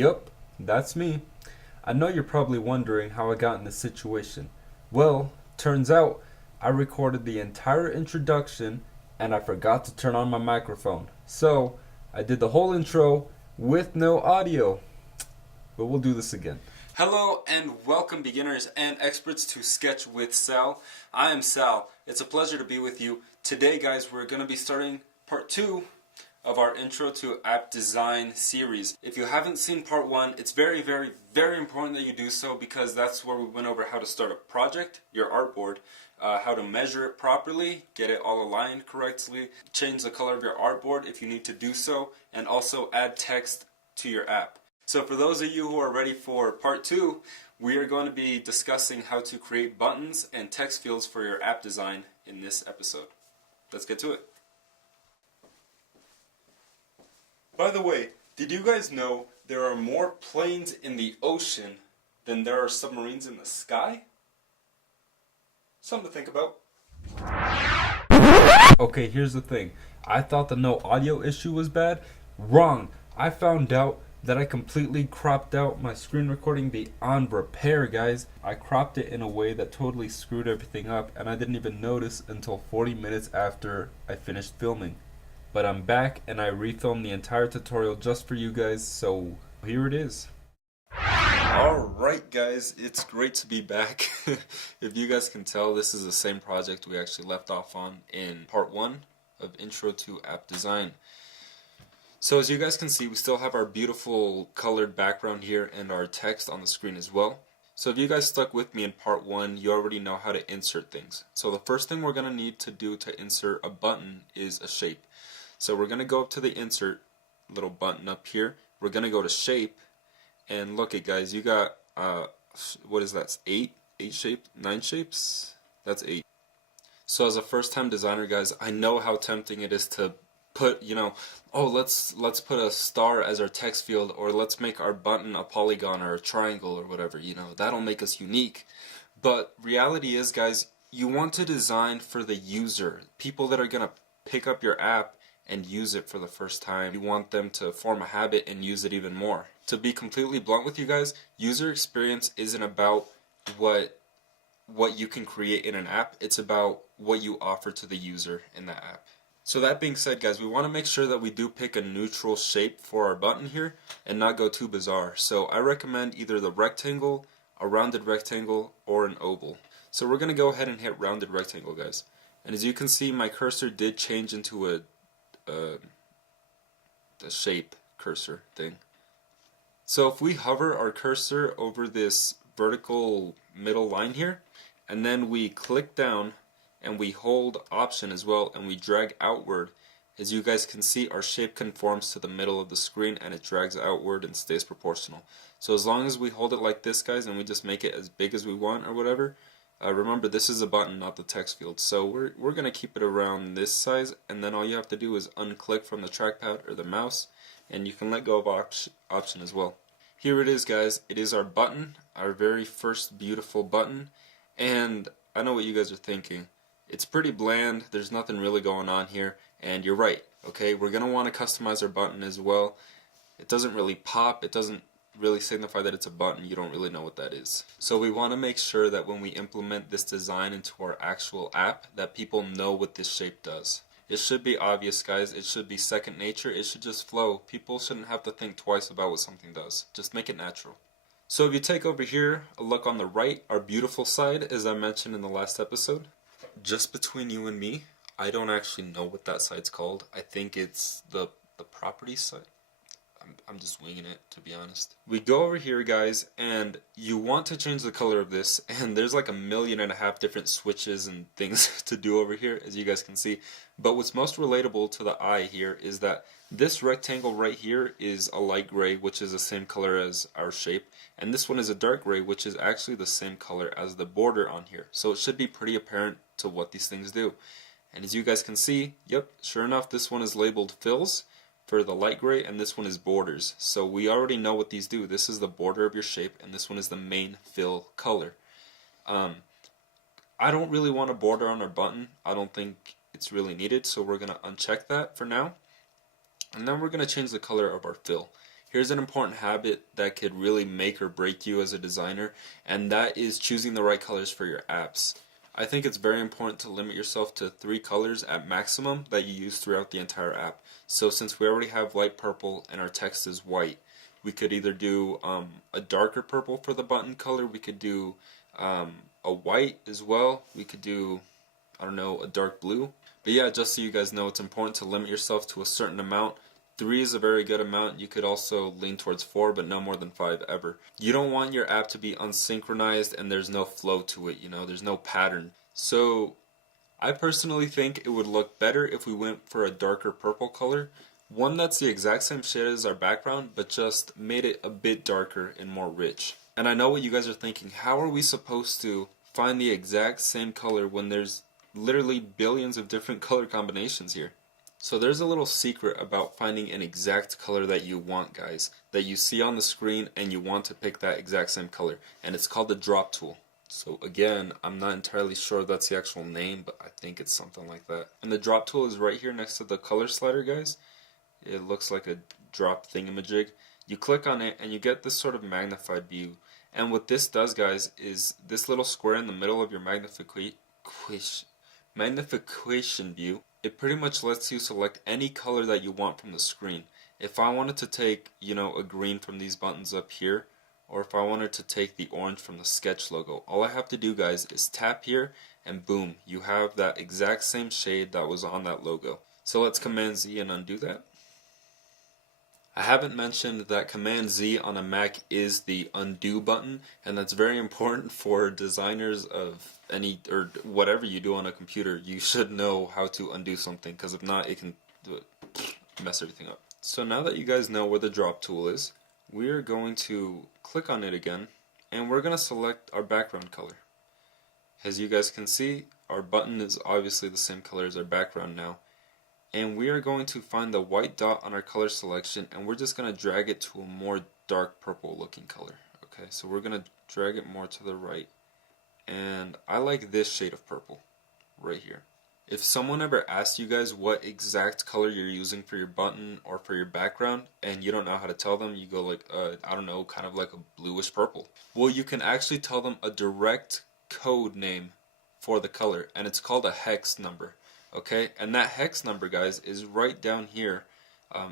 Yup, that's me. I know you're probably wondering how I got in this situation. Well, turns out I recorded the entire introduction and I forgot to turn on my microphone. So, I did the whole intro with no audio. But we'll do this again. Hello and welcome beginners and experts to Sketch with Sal. I am Sal. It's a pleasure to be with you. Today guys, we're going to be starting part 2 of our Intro to App Design series. If you haven't seen part 1, it's very important that you do so, because that's where we went over how to start a project, your artboard, how to measure it properly, get it all aligned correctly, change the color of your artboard if you need to do so, and also add text to your app. So for those of you who are ready for part 2, we are going to be discussing how to create buttons and text fields for your app design in this episode. Let's get to it. By the way, did you guys know there are more planes in the ocean than there are submarines in the sky? Something to think about. Okay, here's the thing. I thought the no audio issue was bad. Wrong. I found out that I completely cropped out my screen recording beyond repair, guys. I cropped it in a way that totally screwed everything up, and I didn't even notice until 40 minutes after I finished filming. But I'm back and I refilmed the entire tutorial just for you guys, so here it is. Alright guys, it's great to be back. If you guys can tell, this is the same project we actually left off on in part 1 of Intro to App Design. So as you guys can see, we still have our beautiful colored background here and our text on the screen as well. So if you guys stuck with me in part 1, you already know how to insert things. So the first thing we're going to need to do to insert a button is a shape. So we're going to go up to the insert little button up here. We're going to go to shape, and look it guys, you got what is that, 8 shapes, 9 shapes? That's 8. So as a first time designer guys, I know how tempting it is to put, oh, let's put a star as our text field, or let's make our button a polygon or a triangle or whatever, that'll make us unique. But reality is guys, you want to design for the user, people that are going to pick up your app and use it for the first time. You want them to form a habit and use it even more. To be completely blunt with you guys, user experience isn't about what you can create in an app, it's about what you offer to the user in that app. So that being said guys, we want to make sure that we do pick a neutral shape for our button here and not go too bizarre. So I recommend either the rectangle, a rounded rectangle, or an oval. So we're going to go ahead and hit rounded rectangle guys. And as you can see, my cursor did change into a shape cursor thing. So if we hover our cursor over this vertical middle line here, and then we click down and we hold option as well and we drag outward, as you guys can see, our shape conforms to the middle of the screen and it drags outward and stays proportional. So as long as we hold it like this guys, and we just make it as big as we want or whatever, remember this is a button, not the text field, so we're going to keep it around this size, and then all you have to do is unclick from the trackpad or the mouse, and you can let go of option as well. Here it is guys, it is our button, our very first beautiful button, and I know what you guys are thinking. It's pretty bland, there's nothing really going on here, and you're right, okay, we're going to want to customize our button as well. It doesn't really pop, it doesn't really signify that it's a button, you don't really know what that is. So we want to make sure that when we implement this design into our actual app, that people know what this shape does. It should be obvious guys, it should be second nature, it should just flow. People shouldn't have to think twice about what something does. Just make it natural. So if you take over here a look on the right, our beautiful side, as I mentioned in the last episode, just between you and me, I don't actually know what that side's called. I think it's the properties side. I'm just winging it, to be honest. We go over here guys, and you want to change the color of this, and there's like 1.5 million different switches and things to do over here, as you guys can see. But what's most relatable to the eye here is that this rectangle right here is a light gray, which is the same color as our shape, and this one is a dark gray, which is actually the same color as the border on here. So it should be pretty apparent to what these things do. And as you guys can see, yep, sure enough, this one is labeled fills for the light gray, and this one is borders. So we already know what these do. This is the border of your shape, and this one is the main fill color. I don't really want a border on our button. I don't think it's really needed, so we're going to uncheck that for now. And then we're going to change the color of our fill. Here's an important habit that could really make or break you as a designer, and that is choosing the right colors for your apps. I think it's very important to limit yourself to 3 colors at maximum that you use throughout the entire app. So since we already have light purple and our text is white, we could either do a darker purple for the button color, we could do a white as well, we could do, I don't know, a dark blue. But yeah, just so you guys know, it's important to limit yourself to a certain amount. 3 is a very good amount. You could also lean towards 4, but no more than 5 ever. You don't want your app to be unsynchronized and there's no flow to it, there's no pattern. So I personally think it would look better if we went for a darker purple color. One that's the exact same shade as our background, but just made it a bit darker and more rich. And I know what you guys are thinking, how are we supposed to find the exact same color when there's literally billions of different color combinations here? So there's a little secret about finding an exact color that you want, guys, that you see on the screen and you want to pick that exact same color, and it's called the drop tool. So again, I'm not entirely sure if that's the actual name, but I think it's something like that. And the drop tool is right here next to the color slider, guys. It looks like a drop thingamajig. You click on it and you get this sort of magnified view. And what this does, guys, is this little square in the middle of your magnification view, it pretty much lets you select any color that you want from the screen. If I wanted to take, a green from these buttons up here, or if I wanted to take the orange from the sketch logo, all I have to do, guys, is tap here and boom, you have that exact same shade that was on that logo. So let's Command Z and undo that. I haven't mentioned that Command Z on a Mac is the undo button, and that's very important for designers of any or whatever you do on a computer. You should know how to undo something, because if not, it can mess everything up. So now that you guys know where the drop tool is, we are going to click on it again, and we're going to select our background color. As you guys can see, our button is obviously the same color as our background now. And we are going to find the white dot on our color selection, and we're just going to drag it to a more dark purple looking color. Okay, so we're going to drag it more to the right, and I like this shade of purple right here. If someone ever asks you guys what exact color you're using for your button or for your background and you don't know how to tell them, you go like, I don't know, kind of like a bluish purple. Well, you can actually tell them a direct code name for the color, and it's called a hex number. Okay, and that hex number, guys, is right down here.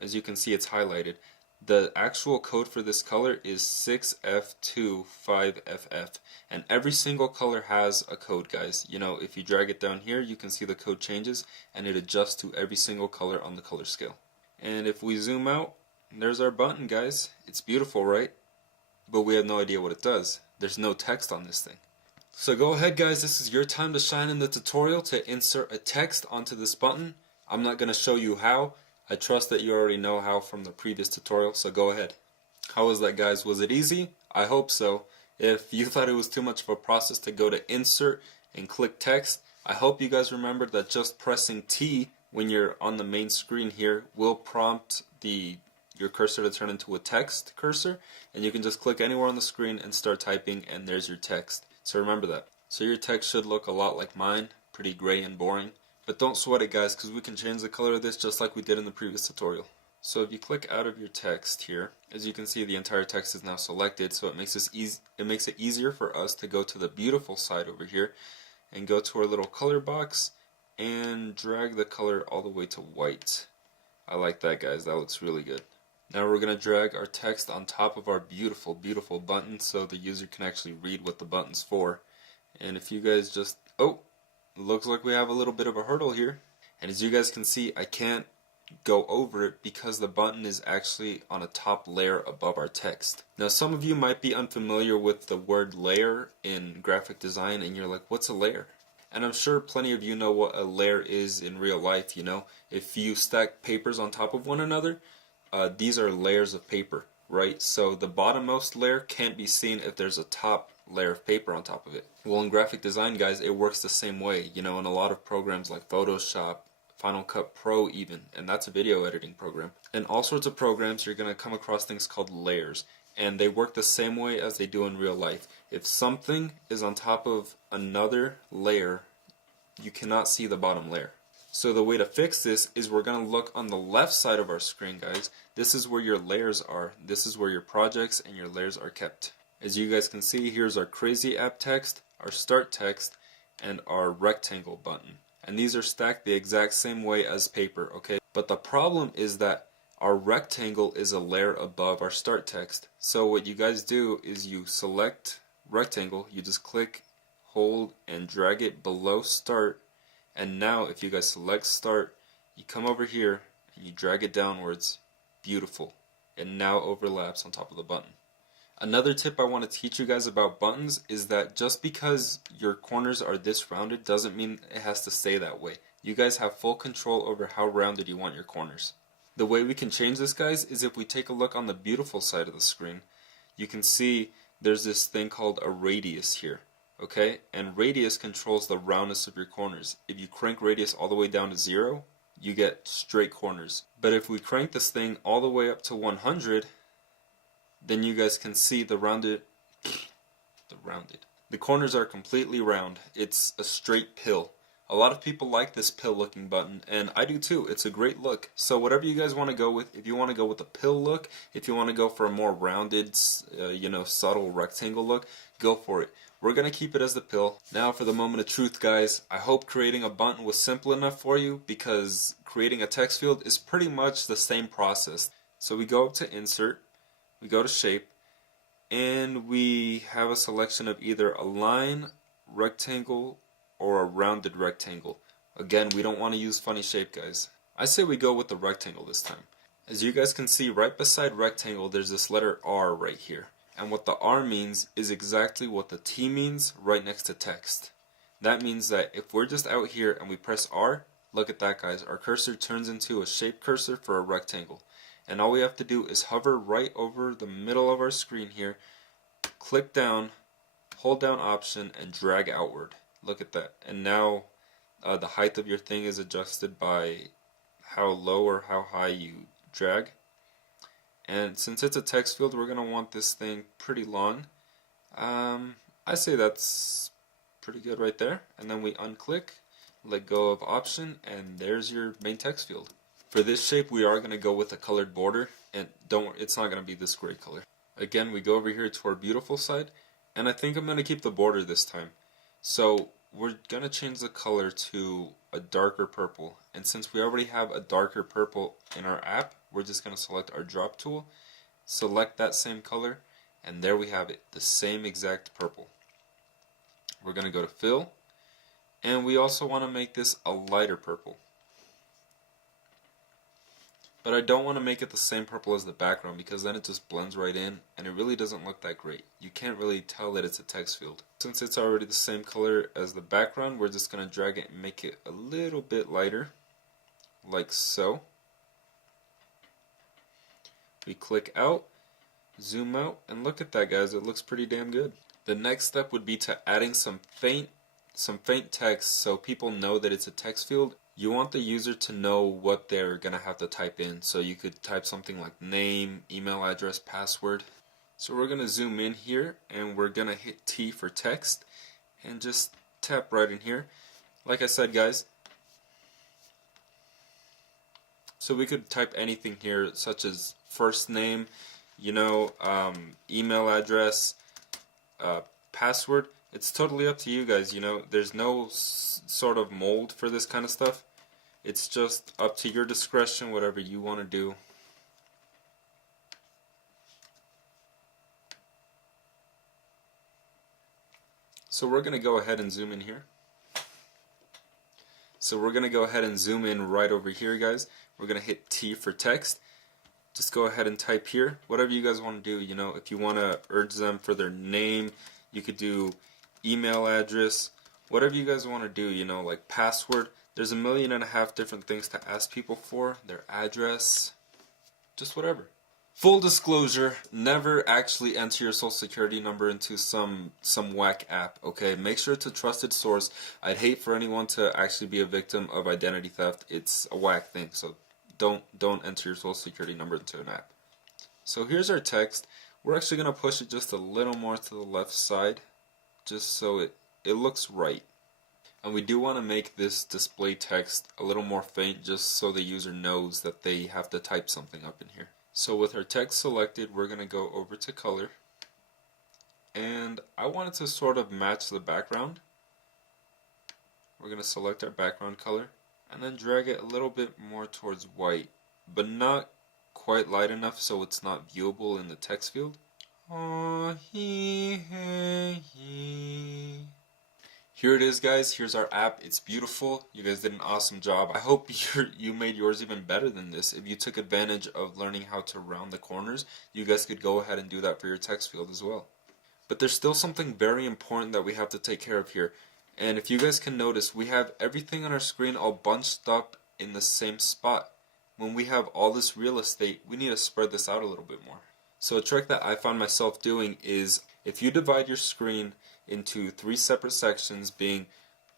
As you can see, it's highlighted. The actual code for this color is 6F25FF, and every single color has a code, guys. If you drag it down here, you can see the code changes, and it adjusts to every single color on the color scale. And if we zoom out, there's our button, guys. It's beautiful, right? But we have no idea what it does. There's no text on this thing. So go ahead, guys, this is your time to shine in the tutorial to insert a text onto this button. I'm not going to show you how. I trust that you already know how from the previous tutorial, so go ahead. How was that, guys? Was it easy? I hope so. If you thought it was too much of a process to go to insert and click text, I hope you guys remembered that just pressing T when you're on the main screen here will prompt your cursor to turn into a text cursor, and you can just click anywhere on the screen and start typing, and there's your text. So remember that. So your text should look a lot like mine, pretty gray and boring. But don't sweat it, guys, because we can change the color of this just like we did in the previous tutorial. So if you click out of your text here, as you can see, the entire text is now selected, so it makes it easier for us to go to the beautiful side over here and go to our little color box and drag the color all the way to white. I like that, guys. That looks really good. Now we're going to drag our text on top of our beautiful, beautiful button so the user can actually read what the button's for. And if you guys just, looks like we have a little bit of a hurdle here. And as you guys can see, I can't go over it because the button is actually on a top layer above our text. Now some of you might be unfamiliar with the word layer in graphic design, and you're like, what's a layer? And I'm sure plenty of you know what a layer is in real life. If you stack papers on top of one another, these are layers of paper, right? So the bottommost layer can't be seen if there's a top layer of paper on top of it. Well, in graphic design, guys, it works the same way. In a lot of programs like Photoshop, Final Cut Pro even, and that's a video editing program. In all sorts of programs, you're going to come across things called layers, and they work the same way as they do in real life. If something is on top of another layer, you cannot see the bottom layer. So the way to fix this is we're going to look on the left side of our screen, guys. This is where your layers are. This is where your projects and your layers are kept. As you guys can see, here's our crazy app text, our start text, and our rectangle button. And these are stacked the exact same way as paper, okay? But the problem is that our rectangle is a layer above our start text. So what you guys do is you select rectangle, you just click, hold, and drag it below start. And now if you guys select start, you come over here and you drag it downwards. Beautiful. It now overlaps on top of the button. Another tip I want to teach you guys about buttons is that just because your corners are this rounded doesn't mean it has to stay that way. You guys have full control over how rounded you want your corners. The way we can change this, guys, is if we take a look on the beautiful side of the screen, you can see there's this thing called a radius here. Okay, and radius controls the roundness of your corners. If you crank radius all the way down to 0, you get straight corners. But if we crank this thing all the way up to 100, then you guys can see the rounded. The corners are completely round. It's a straight pill. A lot of people like this pill looking button, and I do too. It's a great look. So whatever you guys want to go with, if you want to go with a pill look, if you want to go for a more rounded, subtle rectangle look, go for it. We're going to keep it as the pill. Now for the moment of truth, guys. I hope creating a button was simple enough for you, because creating a text field is pretty much the same process. So we go up to insert, we go to shape, and we have a selection of either a line, rectangle, or a rounded rectangle. Again, we don't want to use funny shape, guys. I say we go with the rectangle this time. As you guys can see, right beside rectangle, there's this letter R right here. And what the R means is exactly what the T means right next to text. That means that if we're just out here and we press R, look at that, guys. Our cursor turns into a shape cursor for a rectangle. And all we have to do is hover right over the middle of our screen here, click down, hold down Option, and drag outward. Look at that. And now the height of your thing is adjusted by how low or how high you drag. And since it's a text field, we're going to want this thing pretty long. I say that's pretty good right there. And then we unclick, let go of Option, and there's your main text field. For this shape, we are going to go with a colored border. And don't worry, it's not going to be this gray color. Again, we go over here to our beautiful side. And I think I'm going to keep the border this time. So we're going to change the color to a darker purple, and since we already have a darker purple in our app, we're just going to select our drop tool, select that same color, and there we have it, the same exact purple. We're going to go to fill, and we also want to make this a lighter purple. But I don't want to make it the same purple as the background, because then it just blends right in and it really doesn't look that great. You can't really tell that it's a text field. Since it's already the same color as the background, we're just going to drag it and make it a little bit lighter, like so. We click out, zoom out, and look at that, guys. It looks pretty damn good. The next step would be to adding some faint text so people know that it's a text field. You want the user to know what they're going to have to type in, so you could type something like name, email address, password. So we're going to zoom in here, and we're going to hit T for text, and just tap right in here. Like I said, guys, so we could type anything here, such as first name, email address, password. It's totally up to you guys, there's no sort of mold for this kind of stuff. It's just up to your discretion, whatever you want to do. So we're going to go ahead and zoom in here. So we're going to go ahead and zoom in right over here, guys. We're going to hit T for text. Just go ahead and type here, whatever you guys want to do. If you want to urge them for their name, you could do email address, whatever you guys want to do, like password. There's 1.5 million different things to ask people for, their address, just whatever. Full disclosure, never actually enter your social security number into some whack app, okay? Make sure it's a trusted source. I'd hate for anyone to actually be a victim of identity theft. It's a whack thing, so don't enter your social security number into an app. So here's our text. We're actually going to push it just a little more to the left side, just so it looks right. And we do want to make this display text a little more faint just so the user knows that they have to type something up in here. So with our text selected, we're going to go over to color. And I want it to sort of match the background. We're going to select our background color and then drag it a little bit more towards white, but not quite light enough so it's not viewable in the text field. Here it is, guys. Here's our app. It's beautiful. You guys did an awesome job. I hope you made yours even better than this. If you took advantage of learning how to round the corners, you guys could go ahead and do that for your text field as well. But there's still something very important that we have to take care of here. And if you guys can notice, we have everything on our screen all bunched up in the same spot. When we have all this real estate, we need to spread this out a little bit more. So a trick that I found myself doing is if you divide your screen into 3 separate sections, being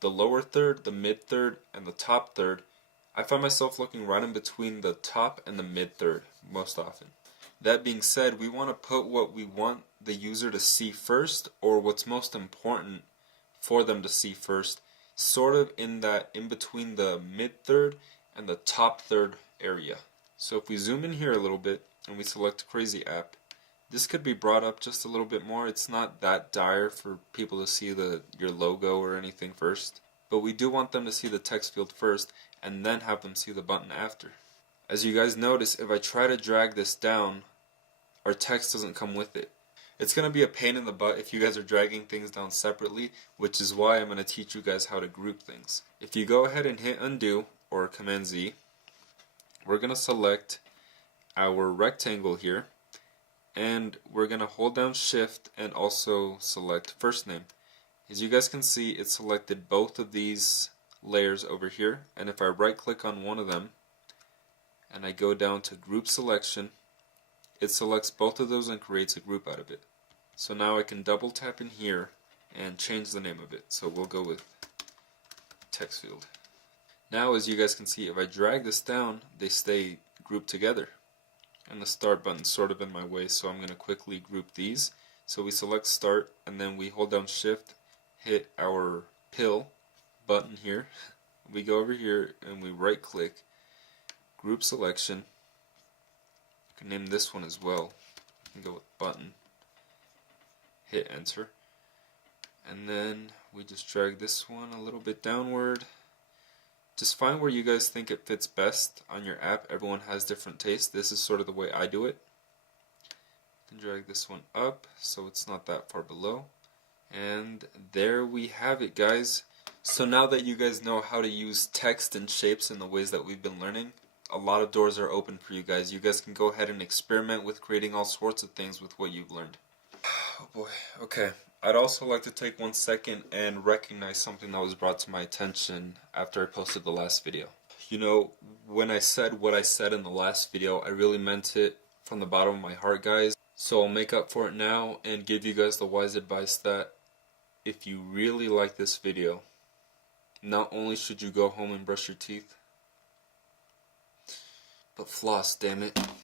the lower third, the mid third, and the top third, I find myself looking right in between the top and the mid third most often. That being said, we want to put what we want the user to see first, or what's most important for them to see first, sort of in that in between the mid third and the top third area. So if we zoom in here a little bit and we select Crazy App, this could be brought up just a little bit more. It's not that dire for people to see your logo or anything first, but we do want them to see the text field first and then have them see the button after. As you guys notice, if I try to drag this down, our text doesn't come with it. It's going to be a pain in the butt if you guys are dragging things down separately, which is why I'm going to teach you guys how to group things. If you go ahead and hit undo or Command Z, we're going to select our rectangle here, and we're going to hold down Shift and also select first name. As you guys can see, it selected both of these layers over here, and if I right click on one of them and I go down to group selection, it selects both of those and creates a group out of it. So now I can double tap in here and change the name of it. So we'll go with text field. Now as you guys can see, if I drag this down, they stay grouped together. And the start button's sort of in my way, so I'm going to quickly group these. So we select start and then we hold down Shift, hit our pill button here. We go over here and we right click, group selection. You can name this one as well. You can go with button, hit enter, and then we just drag this one a little bit downward. Just find where you guys think it fits best on your app. Everyone has different tastes. This is sort of the way I do it. You can drag this one up so it's not that far below. And there we have it, guys. So now that you guys know how to use text and shapes in the ways that we've been learning, a lot of doors are open for you guys. You guys can go ahead and experiment with creating all sorts of things with what you've learned. Oh boy, okay. I'd also like to take 1 second and recognize something that was brought to my attention after I posted the last video. You know, when I said what I said in the last video, I really meant it from the bottom of my heart, guys. So I'll make up for it now and give you guys the wise advice that if you really like this video, not only should you go home and brush your teeth, but floss, damn it.